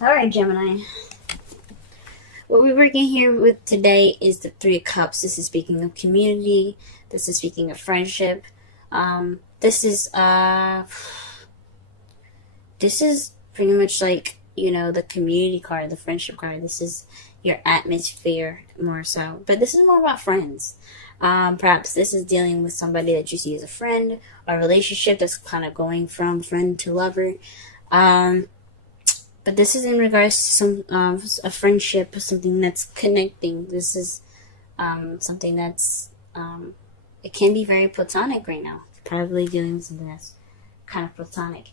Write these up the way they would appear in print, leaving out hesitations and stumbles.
Alright, Gemini. What we're working here with today is the Three of Cups. This is speaking of community. This is speaking of friendship. This is pretty much like, the community card, the friendship card. This is your atmosphere more so. But this is more about friends. Perhaps this is dealing with somebody that you see as a friend, a relationship that's kind of going from friend to lover. But this is in regards to some a friendship, something that's connecting. This is something that's it can be very platonic right now. Probably dealing with something that's kind of platonic.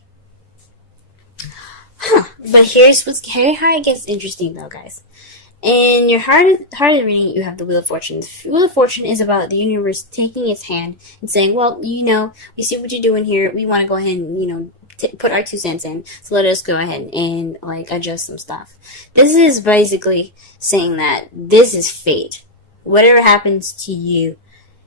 But here's how it gets interesting, though, guys. In your heart reading, you have the Wheel of Fortune. The Wheel of Fortune is about the universe taking its hand and saying, well, we see what you're doing here. We want to go ahead and, put our 2 cents in. So let us go ahead and, adjust some stuff. This is basically saying that this is fate. Whatever happens to you,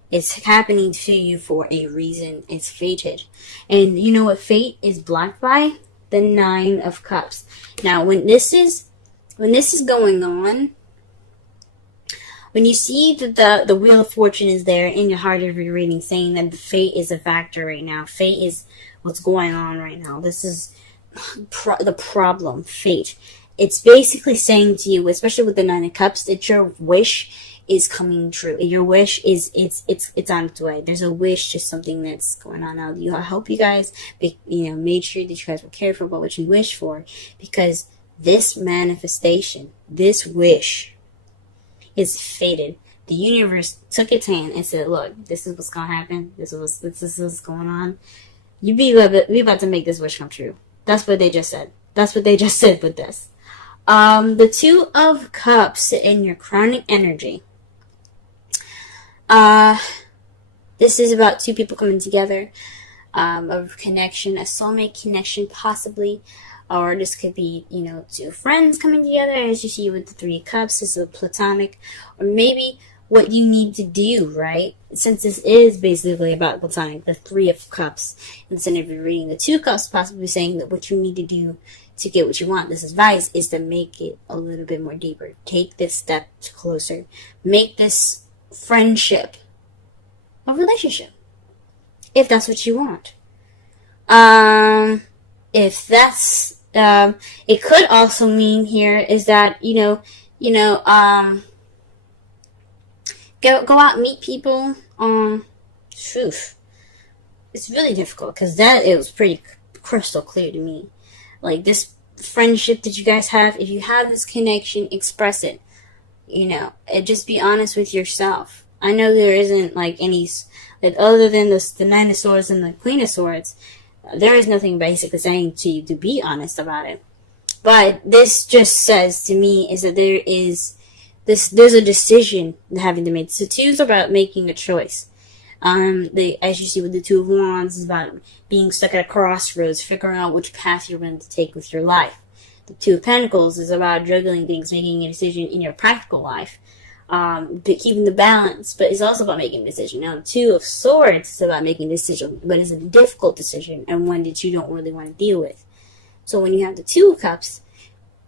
it's happening to you for a reason. It's fated. And you know what fate is blocked by? The 9 of Cups. Now, when this is going on, when you see that the Wheel of Fortune is there in your heart of your reading, saying that the fate is a factor right now. Fate is what's going on right now. This is the problem, fate. It's basically saying to you, especially with the 9 of Cups, that your wish is coming true. Your wish is it's on its way. There's a wish to something that's going on now. I hope you guys made sure that you guys were careful about what you wish for, because this manifestation, this wish, is fated. The universe took its hand and said, "Look, this is what's gonna happen. This is what's going on. We about to make this wish come true." That's what they just said. That's what they just said with this. The 2 of Cups in your crowning energy. This is about 2 people coming together, a connection, a soulmate connection possibly, or this could be, 2 friends coming together, as you see with the 3 of Cups. This is a platonic, or maybe what you need to do, right? Since this is basically about platonic, the 3 of Cups, instead of reading the 2 Cups, possibly saying that what you need to do to get what you want, this advice is to make it a little bit more deeper. Take this step closer. Make this friendship a relationship, if that's what you want. If that's it could also mean here is that go out, meet people. It's really difficult, because it was pretty crystal clear to me. Like, this friendship that you guys have, if you have this connection, express it. And just be honest with yourself. I know there isn't any, other than the 9 of Swords and the Queen of Swords, there is nothing basically saying to you to be honest about it. But this just says to me is that there's a decision having to make. So 2 is about making a choice. As you see with the 2 of Wands, is about being stuck at a crossroads, figuring out which path you're going to take with your life. The 2 of Pentacles is about juggling things, making a decision in your practical life, keeping the balance, but it's also about making a decision. Now, the 2 of Swords is about making a decision, but it's a difficult decision, and one that you don't really want to deal with. So when you have the 2 of Cups,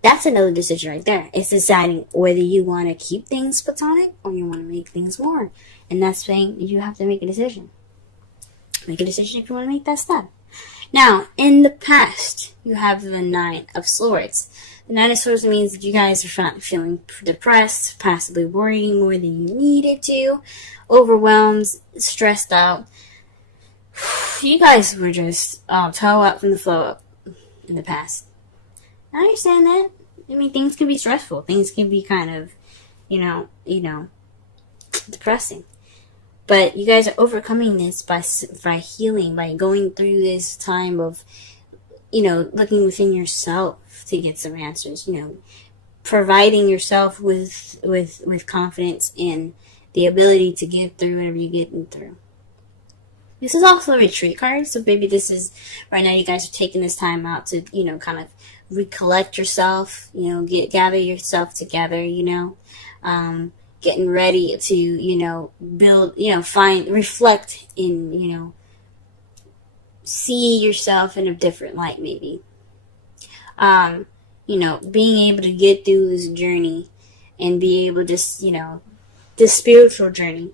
that's another decision right there. It's deciding whether you want to keep things platonic or you want to make things more. And that's saying you have to make a decision. Make a decision if you want to make that step. Now, in the past, you have the 9 of Swords. The 9 of Swords means that you guys are feeling depressed, possibly worrying more than you needed to, overwhelmed, stressed out. You guys were just toe up from the flow up in the past. I understand that. I mean, things can be stressful. Things can be kind of, depressing. But you guys are overcoming this by healing, by going through this time of, looking within yourself to get some answers. Providing yourself with confidence and the ability to get through whatever you're getting through. This is also a retreat card, so maybe this is, right now you guys are taking this time out to, kind of recollect yourself, gather yourself together, getting ready to, build, reflect in, see yourself in a different light, maybe. being able to get through this journey and be able to, this spiritual journey,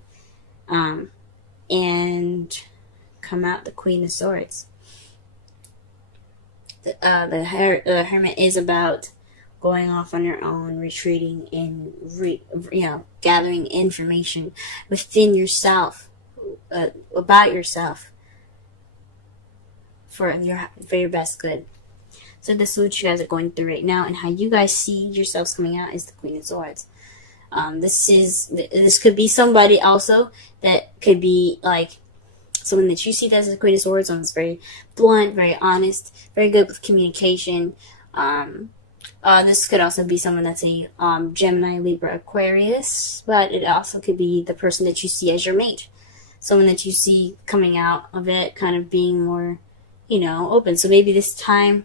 and come out the Queen of Swords. The Hermit is about going off on your own, retreating, and gathering information within yourself, about yourself, for your best good. So this is what you guys are going through right now, and how you guys see yourselves coming out is the Queen of Swords. This could be somebody also that could be like someone that you see as the Queen of Swords. Someone's very blunt, very honest, very good with communication. This could also be someone that's a Gemini, Libra, Aquarius, but it also could be the person that you see as your mate. Someone that you see coming out of it, kind of being more, open. So maybe this time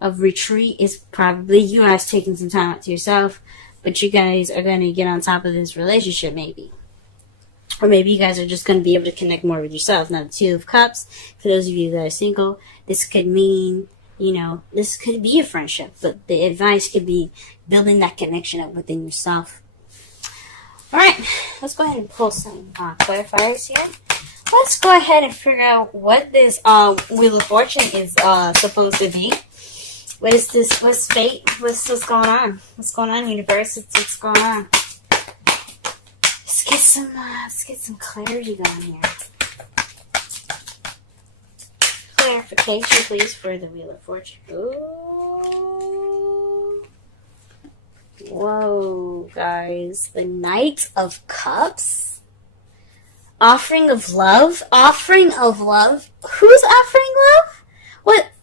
of retreat is probably you guys taking some time out to yourself, but you guys are going to get on top of this relationship maybe. Or maybe you guys are just going to be able to connect more with yourself. Now, the Two of Cups, for those of you that are single, this could mean, this could be a friendship. But the advice could be building that connection up within yourself. Alright, let's go ahead and pull some clarifiers here. Let's go ahead and figure out what this Wheel of Fortune is supposed to be. What is this? What's fate? What's going on? What's going on, universe? What's going on? Let's get some clarity going here. Clarification, please, for the Wheel of Fortune. Ooh. Whoa, guys. The Knight of Cups. Offering of love. Offering of love. Who's offering love?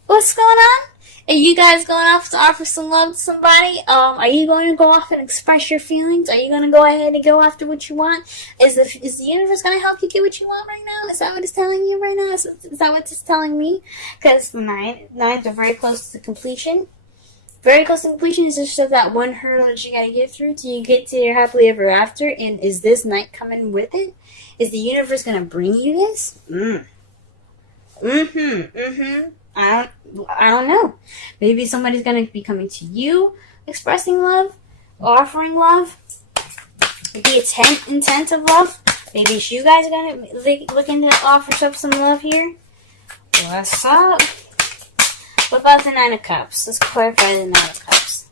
What's going on? Are you guys going off to offer some love to somebody? Are you going to go off and express your feelings? Are you going to go ahead and go after what you want? Is the universe going to help you get what you want right now? Is that what it's telling you right now? Is that what it's telling me? Because the nines are very close to completion. Very close to completion is just that one hurdle that you got to get through till you get to your happily ever after. And is this night coming with it? Is the universe going to bring you this? I don't know. Maybe somebody's going to be coming to you, expressing love, offering love. The intent of love. Maybe it's you guys are going to looking to offer up some love here. What's up? What about the Nine of Cups? Let's clarify the Nine of Cups.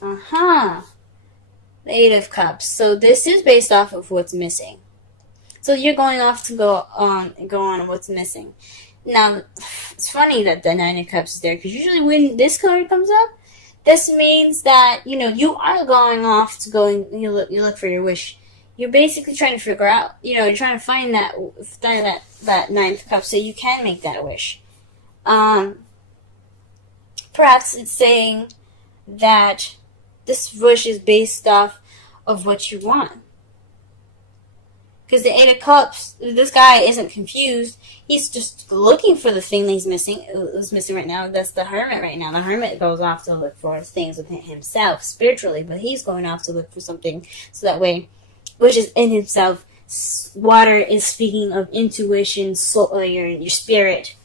The Eight of Cups. So this is based off of what's missing. So you're going off to go on what's missing. Now, it's funny that the Nine of Cups is there, because usually when this card comes up, this means that, you are going off to you look for your wish. You're basically trying to figure out, you're trying to find that Nine of Cups so you can make that wish. Perhaps it's saying that this wish is based off of what you want. Because the Eight of Cups, this guy isn't confused. He's just looking for the thing that he's missing. What's missing right now? That's the Hermit right now. The Hermit goes off to look for things within himself spiritually, but he's going off to look for something so that way, which is in himself. Water is speaking of intuition, your spirit.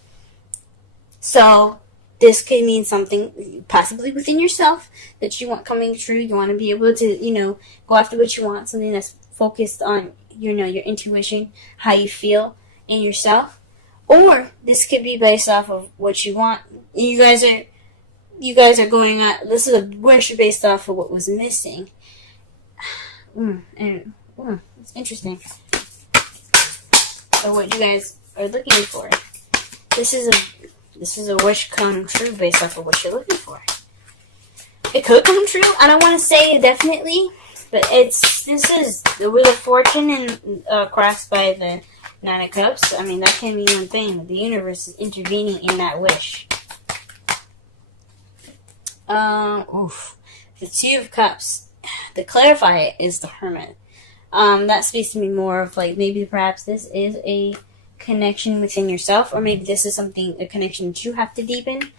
So this could mean something possibly within yourself that you want coming true. You want to be able to, go after what you want, something that's focused on your intuition, how you feel in yourself. Or this could be based off of what you want. You guys are going on. This is a wish based off of what was missing. It's interesting. Or what you guys are looking for. This is a wish come true based off of what you're looking for. It could come true. I don't want to say definitely. But this is the Wheel of Fortune and crossed by the Nine of Cups. I mean, that can mean one thing. The universe is intervening in that wish. The Two of Cups. To clarify it is the Hermit. That speaks to me more of maybe perhaps this is a connection within yourself, or maybe this is a connection that you have to deepen.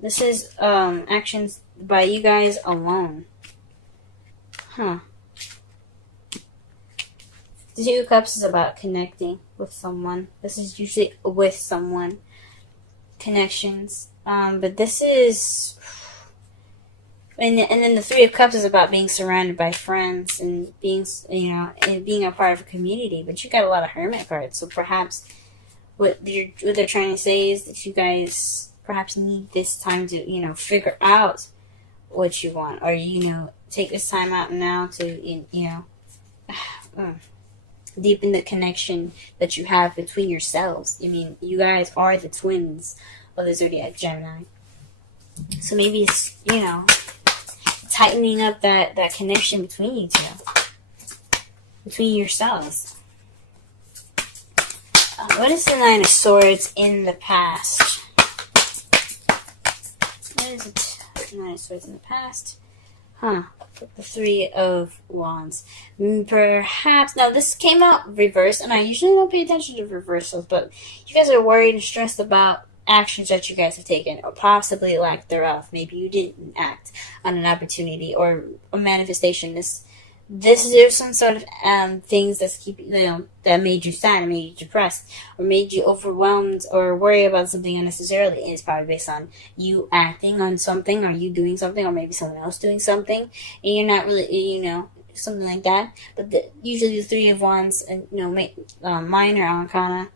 This is actions by you guys alone. The Two of Cups is about connecting with someone. This is usually with someone. connections. But this is, and then the Three of Cups is about being surrounded by friends and being, and being a part of a community. But you got a lot of Hermit cards, so perhaps what they're trying to say is that you guys perhaps need this time to, figure out what you want, or take this time out now to, deepen the connection that you have between yourselves. I mean, you guys are the twins of the zodiac Gemini, so maybe it's tightening up that connection between you two, between yourselves. What is the Nine of Swords in the past? What is it? The Nine of Swords in the past? The Three of Wands. Perhaps, now this came out reversed, and I usually don't pay attention to reversals, but you guys are worried and stressed about actions that you guys have taken, or possibly lack thereof. Maybe you didn't act on an opportunity or a manifestation. There's some sort of things that's that made you sad, or made you depressed, or made you overwhelmed, or worry about something unnecessarily. And it's probably based on you acting on something, or you doing something, or maybe someone else doing something, and you're not really, something like that. But usually the Three of Wands and minor arcana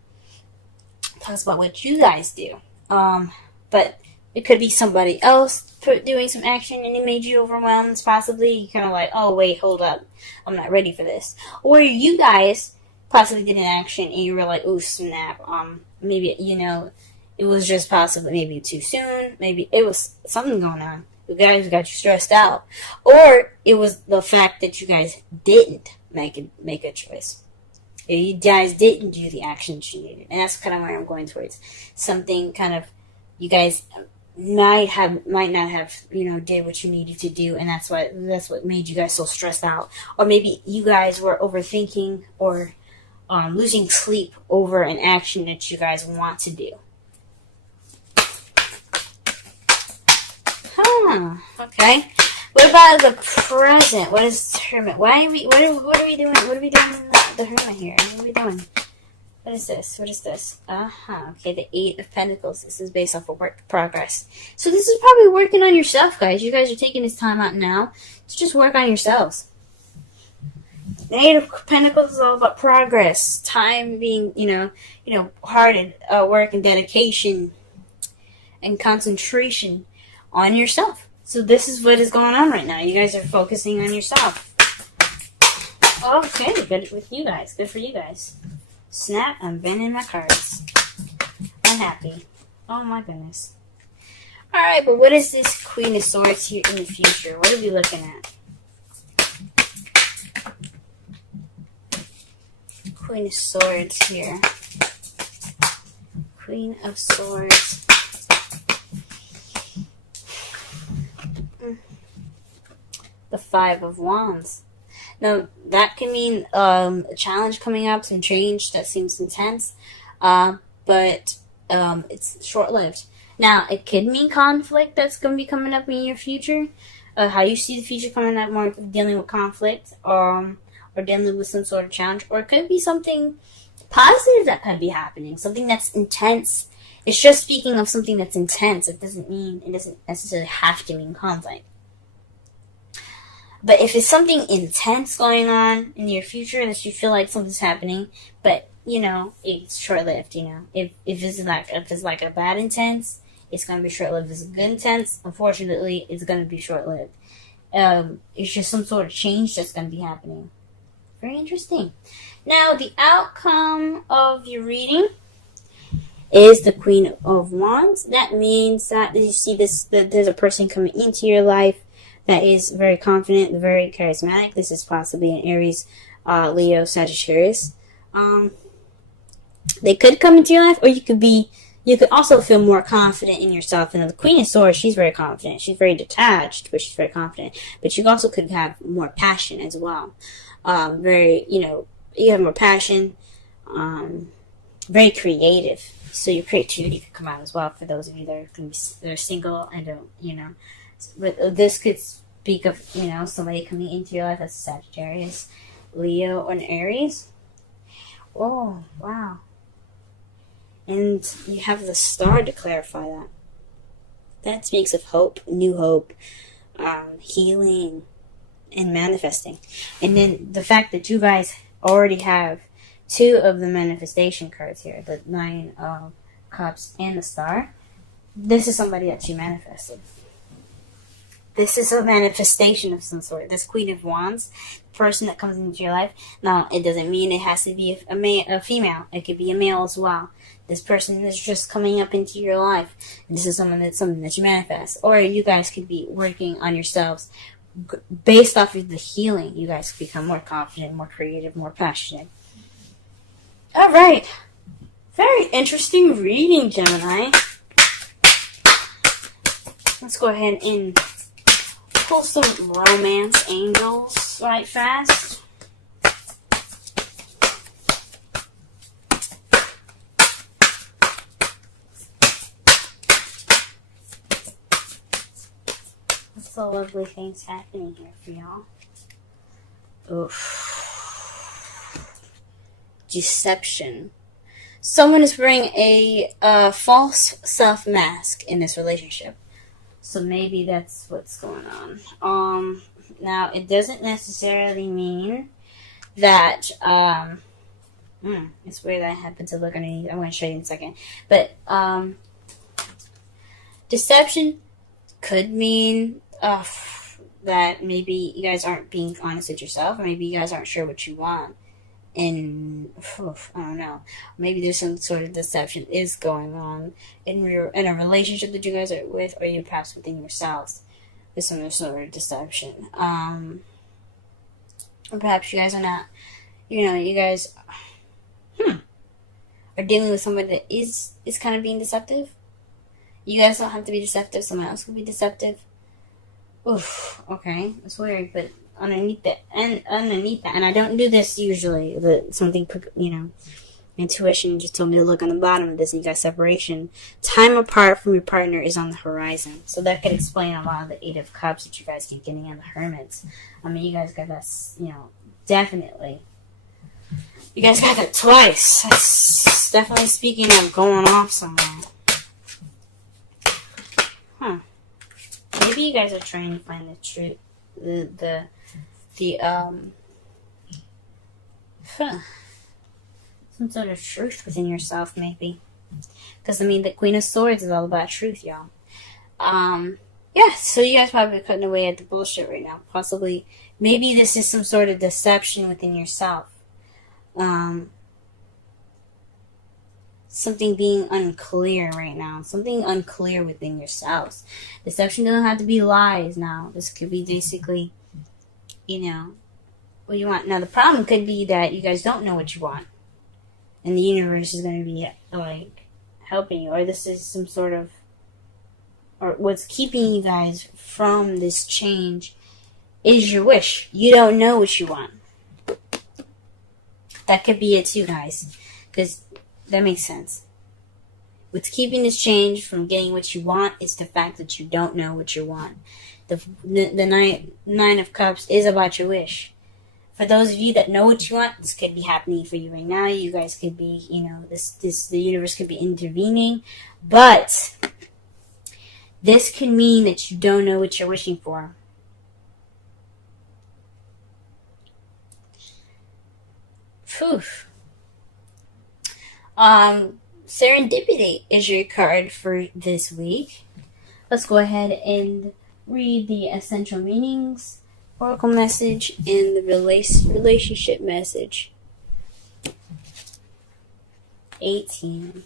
talks about what you guys do. But it could be somebody else doing some action and it made you overwhelmed. Possibly you kind of like, oh wait, hold up, I'm not ready for this. Or you guys possibly did an action and you were like, oh snap, maybe it was just possibly maybe too soon, maybe it was something going on. You guys got you stressed out, or it was the fact that you guys didn't make a choice. You guys didn't do the actions you needed, and that's kind of where I'm going towards. Something kind of you guys might not have did what you needed to do, and that's what made you guys so stressed out. Or maybe you guys were overthinking or losing sleep over an action that you guys want to do. Okay. What about the present? What is Hermit? What are we doing? What are we doing in the Hermit here? What are we doing? What is this? What is this? Okay, the Eight of Pentacles. This is based off of work progress. So this is probably working on yourself, guys. You guys are taking this time out now to just work on yourselves. The Eight of Pentacles is all about progress. Time being, hard work and dedication and concentration on yourself. So this is what is going on right now. You guys are focusing on yourself. Okay, good with you guys. Good for you guys. Snap, I'm bending my cards. I'm happy. Oh my goodness. Alright, but what is this Queen of Swords here in the future? What are we looking at? Queen of Swords here. Queen of Swords. The Five of Wands. Now, that can mean a challenge coming up, some change that seems intense, but it's short-lived. Now, it could mean conflict that's going to be coming up in your future. How you see the future coming up, more dealing with conflict, or dealing with some sort of challenge. Or it could be something positive that could be happening, something that's intense. It's just speaking of something that's intense. It doesn't necessarily have to mean conflict. But if it's something intense going on in your future that you feel like something's happening, but it's short-lived. If it's like a bad intense, it's gonna be short-lived. If it's a good intense, unfortunately, it's gonna be short-lived. It's just some sort of change that's gonna be happening. Very interesting. Now, the outcome of your reading is the Queen of Wands. That means that you see that there's a person coming into your life that is very confident, very charismatic. This is possibly an Aries, Leo, Sagittarius. They could come into your life, or you could also feel more confident in yourself. And the Queen of Swords, she's very confident. She's very detached, but she's very confident. But you also could have more passion as well. You have more passion, very creative. So your creativity could come out as well for those of you that are single and don't, But this could speak of, somebody coming into your life as Sagittarius, Leo, or an Aries. Oh, wow. And you have the star to clarify that. That speaks of hope, new hope, healing, and manifesting. And then the fact that you guys already have 2 of the manifestation cards here, the 9 of Cups and the Star. This is somebody that you manifested. This is a manifestation of some sort. This Queen of Wands, the person that comes into your life. Now, it doesn't mean it has to be a female. It could be a male as well. This person is just coming up into your life. And this is something that you manifest. Or you guys could be working on yourselves. Based off of the healing, you guys become more confident, more creative, more passionate. All right. Very interesting reading, Gemini. Let's go ahead and pull some romance angels right fast. What's the lovely things happening here for y'all? Oof. Deception. Someone is wearing a false self mask in this relationship. So maybe that's what's going on. Now, it doesn't necessarily mean that, it's weird that I happen to look underneath. I'm going to show you in a second. But, deception could mean, that maybe you guys aren't being honest with yourself, or maybe you guys aren't sure what you want. And I don't know. Maybe there's some sort of deception is going on in a relationship that you guys are with, or you perhaps within yourselves. There's some sort of deception. Or perhaps you guys are not. You guys are dealing with someone that is kind of being deceptive. You guys don't have to be deceptive. Someone else can be deceptive. Oof. Okay, that's weird, but. Underneath that, and I don't do this usually, but something, intuition just told me to look on the bottom of this, and you got separation. Time apart from your partner is on the horizon. So that could explain a lot of the 8 of Cups that you guys keep getting in the Hermits. I mean, you guys got that, definitely. You guys got that twice. That's definitely speaking of going off somewhere. Maybe you guys are trying to find the truth. Some sort of truth within yourself, maybe. Because, the Queen of Swords is all about truth, y'all. So you guys probably cutting away at the bullshit right now. Possibly, maybe this is some sort of deception within yourself. Something being unclear right now. Something unclear within yourselves. Deception doesn't have to be lies now. This could be basically, what you want. Now, the problem could be that you guys don't know what you want. And the universe is going to be, helping you. Or this is some sort of... Or what's keeping you guys from this change is your wish. You don't know what you want. That could be it too, guys. Because that makes sense. What's keeping this change from getting what you want is the fact that you don't know what you want. The nine of Cups is about your wish. For those of you that know what you want, this could be happening for you right now. You guys could be, the universe could be intervening. But this could mean that you don't know what you're wishing for. Phew. Serendipity is your card for this week. Let's go ahead and read the essential meanings, oracle message, and the relationship message. 18.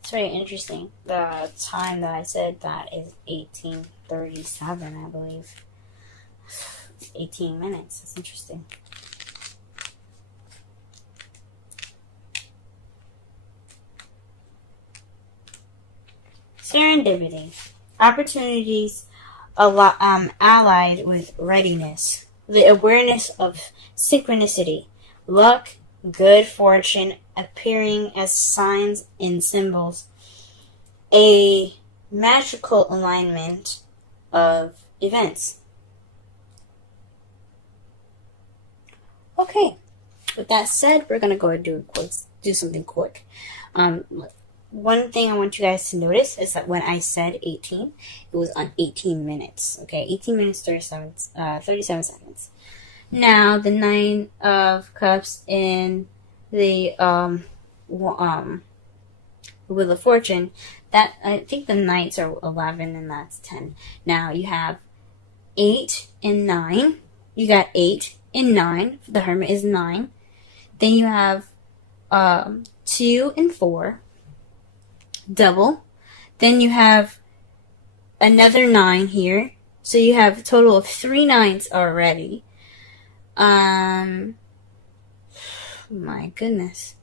It's very interesting. The time that I said that is 18:37, I believe. 18 minutes. That's interesting. Serendipity. Opportunities allied with readiness. The awareness of synchronicity. Luck, good fortune appearing as signs and symbols. A magical alignment of events. Okay. With that said, we're going to go and do a do something quick. One thing I want you guys to notice is that when I said 18, it was on 18 minutes. Okay, 18 minutes, 37 seconds. Now, the Nine of Cups in the Wheel of Fortune, that I think the Knights are 11 and that's 10. Now, you have 8 and 9. You got 8 and 9. The Hermit is 9. Then you have 2 and 4. Double. Then you have another 9 here. So you have a total of 3 9s already. My goodness.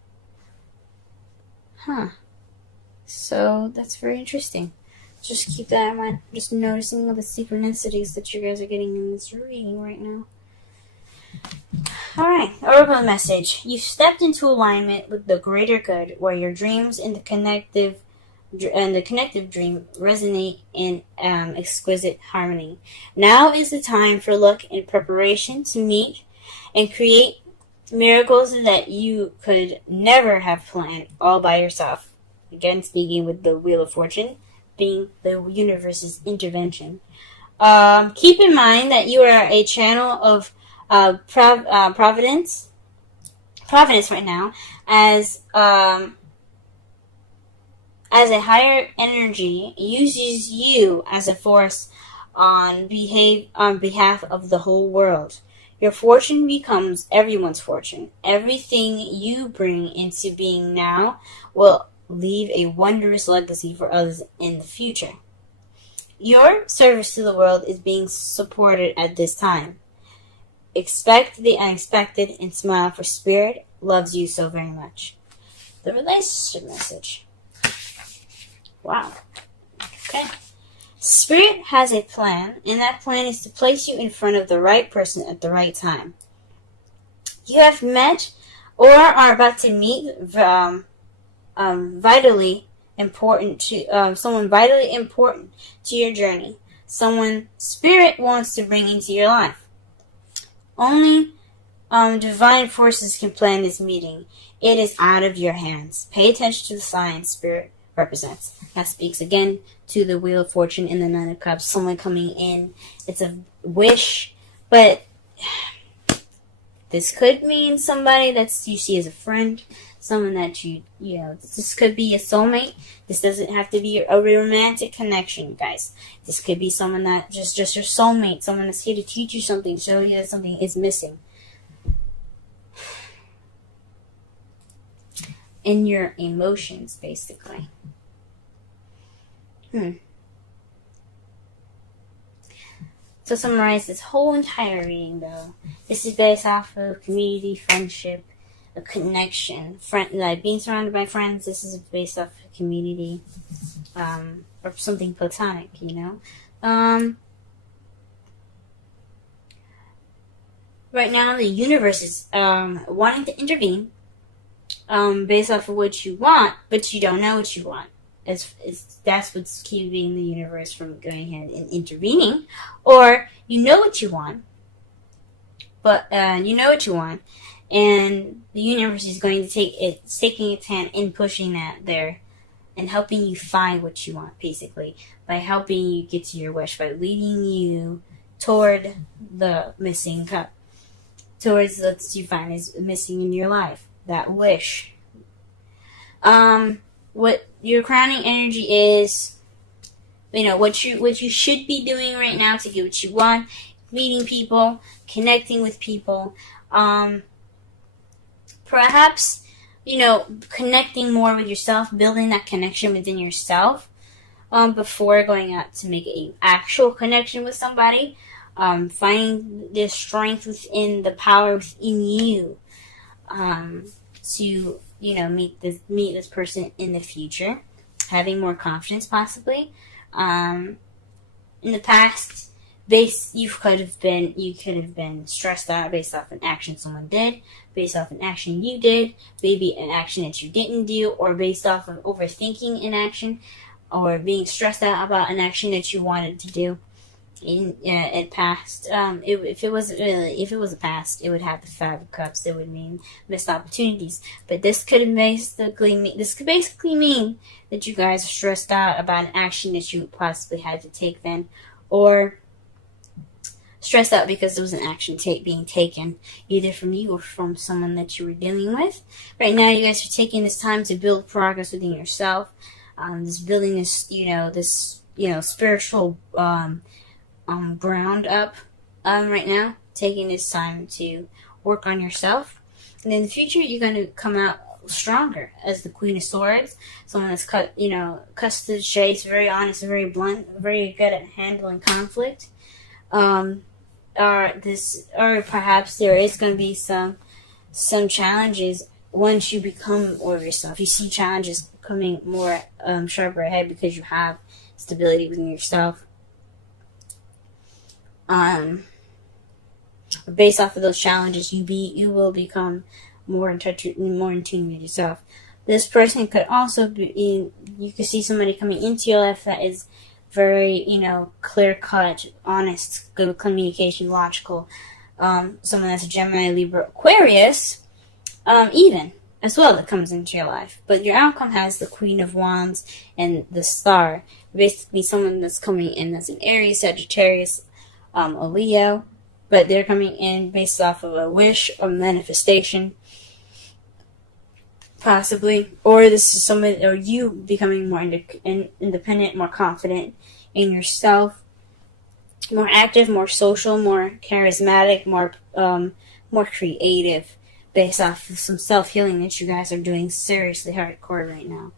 Huh. So that's very interesting. Just keep that in mind. Just noticing all the synchronicities that you guys are getting in this reading right now. Alright, Oracle message. You've stepped into alignment with the greater good, where your dreams and the connective dream resonate in exquisite harmony. Now is the time for luck and preparation to meet and create miracles that you could never have planned all by yourself. Again, speaking with the Wheel of Fortune being the universe's intervention. Keep in mind that you are a channel of providence right now, as a higher energy uses you as a force on behalf of the whole world. Your fortune becomes everyone's fortune. Everything you bring into being now will leave a wondrous legacy for others in the future. Your service to the world is being supported at this time. Expect the unexpected and smile, for Spirit loves you so very much. The relationship message. Wow. Okay. Spirit has a plan, and that plan is to place you in front of the right person at the right time. You have met or are about to meet vitally important to someone vitally important to your journey. Someone Spirit wants to bring into your life. Only divine forces can plan this meeting. It is out of your hands. Pay attention to the signs Spirit represents. That speaks again to the Wheel of Fortune and the Nine of Cups. Someone coming in. It's a wish, but this could mean somebody that you see as a friend, someone that you know, this could be a soulmate. This doesn't have to be a romantic connection, guys. This could be someone that just your soulmate, someone that's here to teach you something, show you that something is missing in your emotions, basically. To summarize this whole entire reading, though, this is based off of community, friendship, a connection, like being surrounded by friends. This is based off of community, or something platonic, you know. Right now, the universe is wanting to intervene, based off of what you want, but you don't know what you want. That's what's keeping the universe from going ahead and intervening. Or you know what you want, and the universe is going to taking its hand in pushing that there and helping you find what you want, basically, by helping you get to your wish, by leading you toward the missing cup, towards what you find is missing in your life, that wish. What your crowning energy is, you know, what you should be doing right now to get what you want, meeting people, connecting with people, perhaps, you know, connecting more with yourself, building that connection within yourself, before going out to make an actual connection with somebody, finding the strength within, the power within you, to, you know, meet this person in the future, having more confidence, possibly. In the past, you could have been stressed out based off an action someone did, based off an action you did, maybe an action that you didn't do, or based off of overthinking an action, or being stressed out about an action that you wanted to do. It passed. If it was a past, it would have the Five of Cups. It would mean missed opportunities. But this could basically mean that you guys are stressed out about an action that you possibly had to take then, or stressed out because there was an action being taken, either from you or from someone that you were dealing with. Right now, you guys are taking this time to build progress within yourself. Building this spiritual ground up right now, taking this time to work on yourself. And in the future, you're going to come out stronger as the Queen of Swords, someone that's cut to the chase, very honest, very blunt, very good at handling conflict. Or perhaps there is going to be some challenges once you become aware of yourself. You see challenges coming more sharper ahead because you have stability within yourself. Based off of those challenges, you will become more in touch, more in tune with yourself. This person could also be you could see somebody coming into your life that is very, clear cut, honest, good communication, logical. Someone that's a Gemini, Libra, Aquarius, even as well, that comes into your life. But your outcome has the Queen of Wands and the Star. Basically, someone that's coming in that's an Aries, Sagittarius, a Leo, but they're coming in based off of a wish or manifestation, possibly, or this is someone, or you becoming more independent, more confident in yourself, more active, more social, more charismatic, more creative, based off of some self-healing that you guys are doing seriously hardcore right now.